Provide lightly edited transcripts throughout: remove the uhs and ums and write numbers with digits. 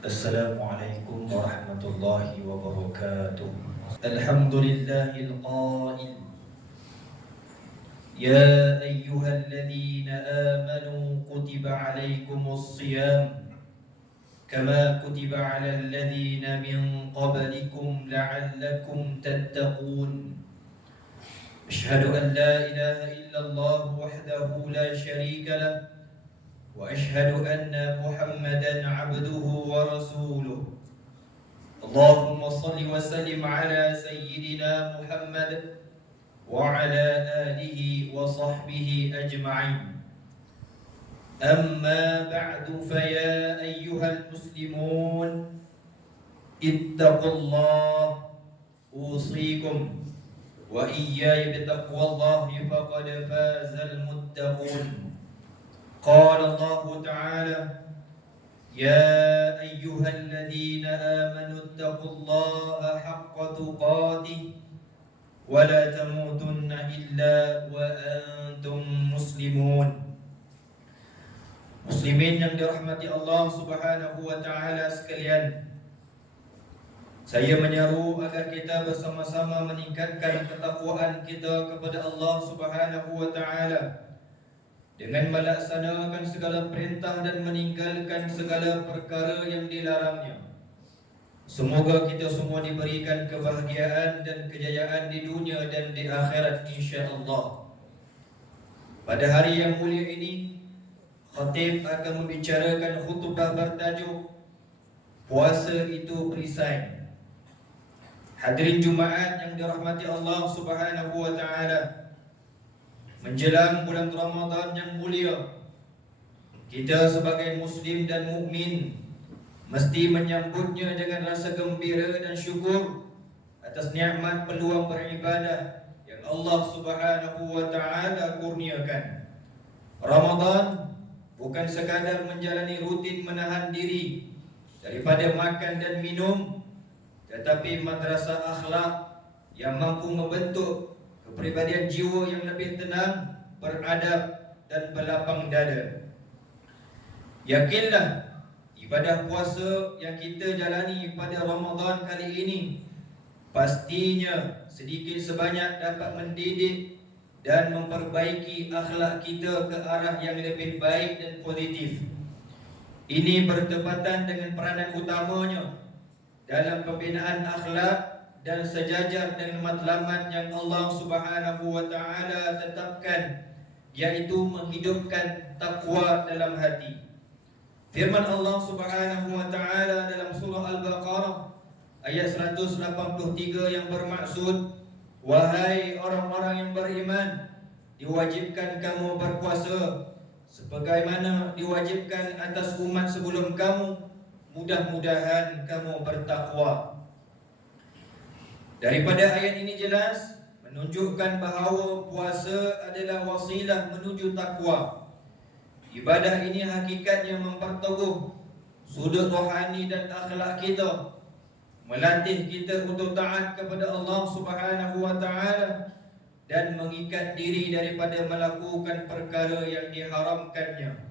Assalamualaikum warahmatullahi wabarakatuh. Alhamdulillahil qail Ya ayyuhalladzina amanu kutiba alaikumus siyam kama kutiba alal ladzina min qablikum la'allakum tattaqun. Asyhadu an la ilaha illallah wahdahu la syarika lah wa asyhadu anna Muhammadan 'abduhu wa rasuluh. Allahumma salli wa sallim ala sayyidina Muhammad wa ala alihi wa sahbihi ajma'in. Amma ba'du fa ya ayyuhal muslimun ittaqullah usikum wa iyaya bitaqwallahi faqad fazal muttaqun. Qala Allah ta'ala يا أيها الذين آمنوا اتقوا الله حق تقاته ولا تموتن إلا وأنتم مسلمون. Muslimin yang dirahmati Allah Subhanahu wa taala sekalian, saya menyeru agar kita bersama-sama meningkatkan ketakwaan kita kepada Allah Subhanahu wa taala dengan melaksanakan segala perintah dan meninggalkan segala perkara yang dilarangnya. Semoga kita semua diberikan kebahagiaan dan kejayaan di dunia dan di akhirat insya-Allah. Pada hari yang mulia ini, khatib akan membicarakan khutbah bertajuk Puasa itu perisai. Hadirin Jumaat yang dirahmati Allah Subhanahu wa taala, menjelang bulan Ramadan yang mulia, kita sebagai muslim dan mukmin mesti menyambutnya dengan rasa gembira dan syukur atas nikmat peluang beribadah yang Allah Subhanahu wa taala kurniakan. Ramadan bukan sekadar menjalani rutin menahan diri daripada makan dan minum, tetapi madrasah akhlak yang mampu membentuk kepribadian jiwa yang lebih tenang, beradab dan berlapang dada. Yakinlah, ibadah puasa yang kita jalani pada Ramadan kali ini pastinya sedikit sebanyak dapat mendidik dan memperbaiki akhlak kita ke arah yang lebih baik dan positif. Ini bertepatan dengan peranan utamanya dalam pembinaan akhlak dan sejajar dengan matlamat yang Allah Subhanahu wa taala tetapkan, yaitu menghidupkan takwa dalam hati. Firman Allah Subhanahu wa taala dalam surah Al-Baqarah ayat 183 yang bermaksud, wahai orang-orang yang beriman, diwajibkan kamu berpuasa sebagaimana diwajibkan atas umat sebelum kamu, mudah-mudahan kamu bertakwa. Daripada ayat ini jelas menunjukkan bahawa puasa adalah wasilah menuju takwa. Ibadah ini hakikatnya memperteguh sudut rohani dan akhlak kita, melatih kita untuk taat kepada Allah Subhanahu wa taala dan mengikat diri daripada melakukan perkara yang diharamkannya.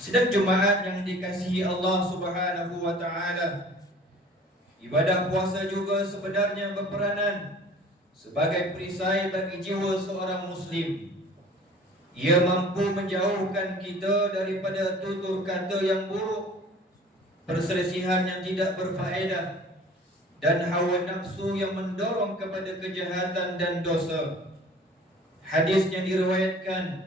Sedang jemaat yang dikasihi Allah Subhanahu wa taala, ibadah puasa juga sebenarnya berperanan sebagai perisai bagi jiwa seorang muslim. Ia mampu menjauhkan kita daripada tutur kata yang buruk, perselisihan yang tidak berfaedah, dan hawa nafsu yang mendorong kepada kejahatan dan dosa. Hadis yang diriwayatkan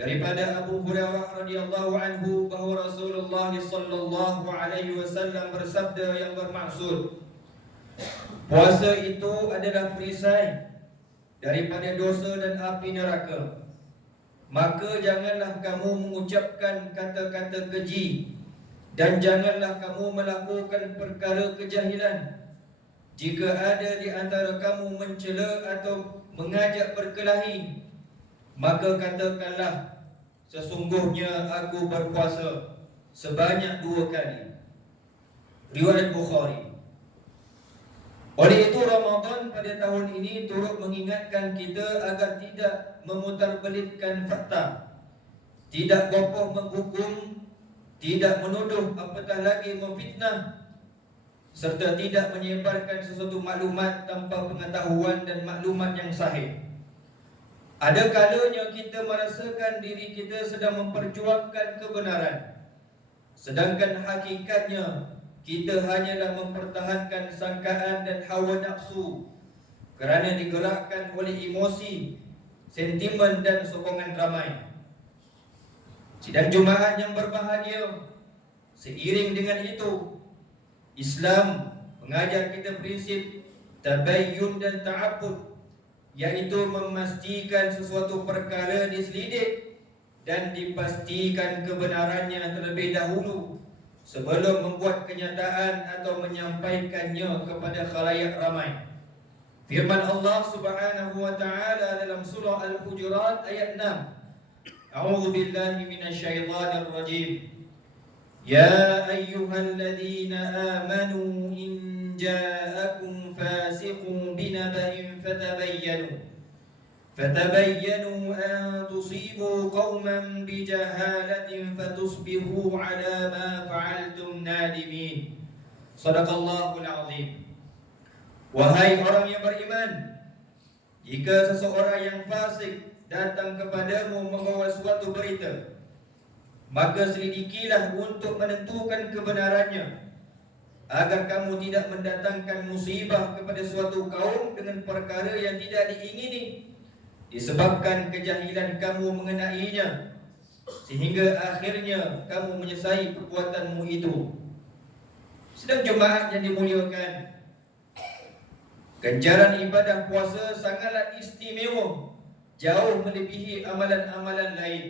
daripada Abu Hurairah radhiyallahu anhu bahawa Rasulullah sallallahu alaihi wasallam bersabda yang bermaksud, puasa itu adalah perisai daripada dosa dan api neraka. Maka janganlah kamu mengucapkan kata-kata keji dan janganlah kamu melakukan perkara kejahilan. Jika ada di antara kamu mencela atau mengajak berkelahi, maka katakanlah, sesungguhnya aku berpuasa sebanyak 2 kali. Riwayat Bukhari. Oleh itu Ramadan pada tahun ini turut mengingatkan kita agar tidak memutarbelitkan fakta, tidak kokoh menghukum, tidak menuduh apatah lagi memfitnah, serta tidak menyebarkan sesuatu maklumat tanpa pengetahuan dan maklumat yang sahih. Ada kalanya kita merasakan diri kita sedang memperjuangkan kebenaran, sedangkan hakikatnya kita hanyalah mempertahankan sangkaan dan hawa nafsu kerana digerakkan oleh emosi, sentimen dan sokongan ramai. Sidang Jumaat yang berbahagia, seiring dengan itu, Islam mengajar kita prinsip tabayyun dan ta'abbud, iaitu memastikan sesuatu perkara diselidik dan dipastikan kebenarannya terlebih dahulu sebelum membuat kenyataan atau menyampaikannya kepada khalayak ramai. Firman Allah Subhanahu wa taala dalam surah Al-Hujurat ayat 6. A'udzu billahi minasyaitonir rajim. Ya ayyuhalladzina amanu in ja'akum fasiqun binaba'in fatabayyanu an tusibu qauman bijahalatin fatusbihu ala ma fa'altum nadimin. Shadaqallahul azim. Wahai orang yang beriman, jika seseorang yang fasik datang kepadamu membawa suatu berita, maka selidikilah untuk menentukan kebenarannya, agar kamu tidak mendatangkan musibah kepada suatu kaum dengan perkara yang tidak diingini, disebabkan kejahilan kamu mengenainya, sehingga akhirnya kamu menyesai perbuatanmu itu. Sedang jemaat yang dimuliakan, ganjaran ibadah puasa sangatlah istimewa, jauh melebihi amalan-amalan lain.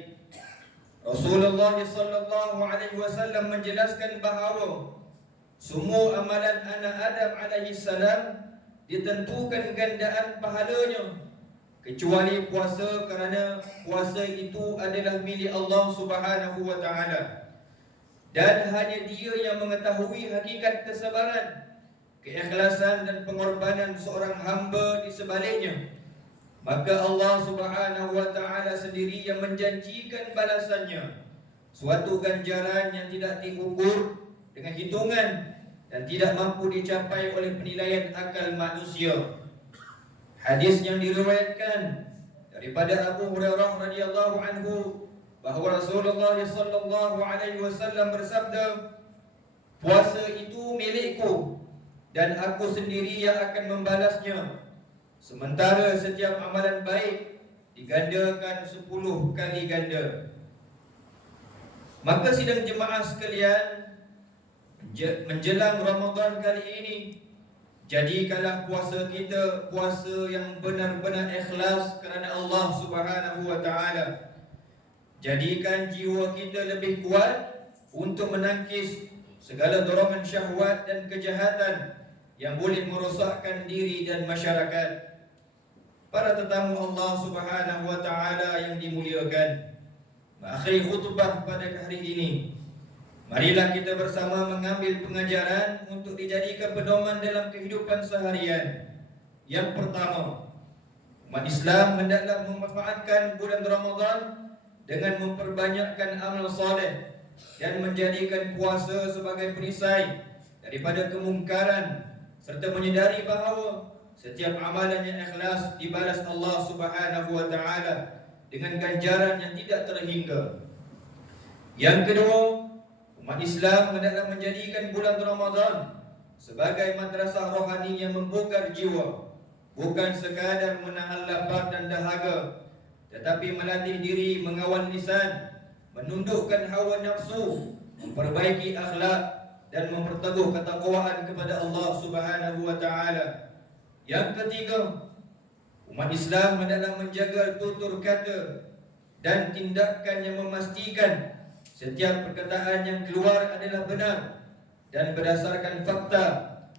Rasulullah sallallahu alaihi wasallam menjelaskan bahawa semua amalan anak Adam alaihi salam ditentukan gandaan pahalanya, kecuali puasa, kerana puasa itu adalah milik Allah Subhanahu wa taala, dan hanya Dia yang mengetahui hakikat kesabaran, keikhlasan dan pengorbanan seorang hamba di sebaliknya. Maka Allah Subhanahu wa taala sendiri yang menjanjikan balasannya, suatu ganjaran yang tidak diukur dengan hitungan dan tidak mampu dicapai oleh penilaian akal manusia. Hadis yang diriwayatkan daripada Abu Hurairah radhiyallahu anhu bahawa Rasulullah sallallahu alaihi wasallam bersabda, puasa itu milikku dan aku sendiri yang akan membalasnya, sementara setiap amalan baik digandakan 10 kali ganda. Maka sidang jemaah sekalian, menjelang Ramadan kali ini, jadikanlah puasa kita puasa yang benar-benar ikhlas kerana Allah Subhanahu wa taala. Jadikan jiwa kita lebih kuat untuk menangkis segala dorongan syahwat dan kejahatan yang boleh merosakkan diri dan masyarakat. Para tetamu Allah Subhanahu wa taala yang dimuliakan, mengakhiri khutbah pada hari ini, marilah kita bersama mengambil pengajaran untuk dijadikan pedoman dalam kehidupan seharian. Yang pertama, umat Islam hendaklah memanfaatkan bulan Ramadan dengan memperbanyakkan amal soleh dan menjadikan puasa sebagai perisai daripada kemungkaran, serta menyedari bahawa setiap amalan yang ikhlas dibalas Allah Subhanahu wa taala dengan ganjaran yang tidak terhingga. Yang kedua, umat Islam hendaklah menjadikan bulan Ramadan sebagai madrasah rohani yang membugar jiwa, bukan sekadar menahan lapar dan dahaga, tetapi melatih diri mengawal lisan, menundukkan hawa nafsu, memperbaiki akhlak dan memperteguh ketakwaan kepada Allah Subhanahu wa taala. Yang ketiga, umat Islam hendaklah menjaga tutur kata dan tindakan yang memastikan setiap perkataan yang keluar adalah benar dan berdasarkan fakta,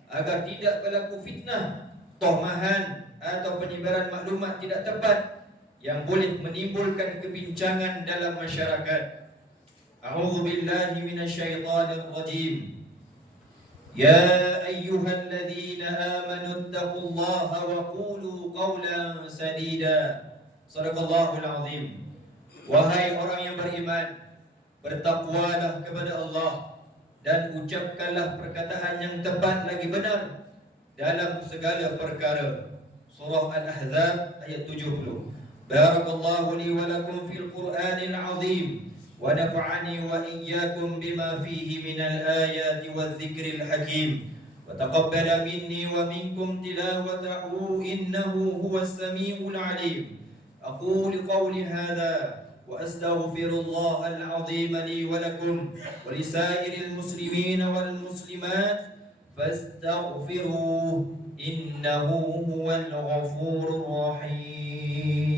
agar tidak berlaku fitnah, tohmahan atau penyebaran maklumat tidak tepat yang boleh menimbulkan kebincangan dalam masyarakat. A'udzu billahi minasyaitonir rajim. Ya ayyuhalladzina amanu taqullaha wa qulu qawlan sadida. Shadaqallahul azim. Wahai orang yang beriman, bertakwalah kepada Allah dan ucapkanlah perkataan yang tepat lagi benar dalam segala perkara. Surah Al-Ahzab ayat 70. Barakallahu li wa lakum fil Qur'anil azim wa nafa'ani wa iyyakum bima fihi minal ayati wadh-dhikril hakim wa taqabbala minni wa minkum tilawatahu innahu huwas samiul alim. Aqulu qawli hadha وأستغفر الله العظيم لي ولكم ولسائر المسلمين والمسلمات فاستغفروه إنه هو الغفور الرحيم.